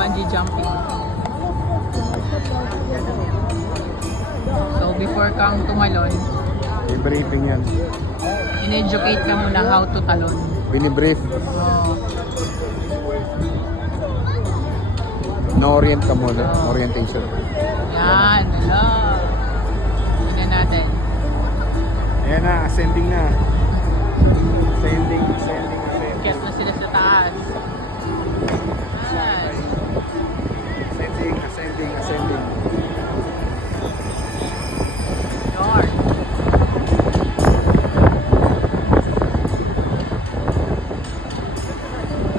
bungee jumping. So, before kang tumalon, I-briefing yan. in-educate ka muna how to talon. Binibrief. Oh. Na-orient ka muna. Orientation. Yan, hello. Tingnan natin. Ayan na, ascending na. Ascending natin. Kaya na sila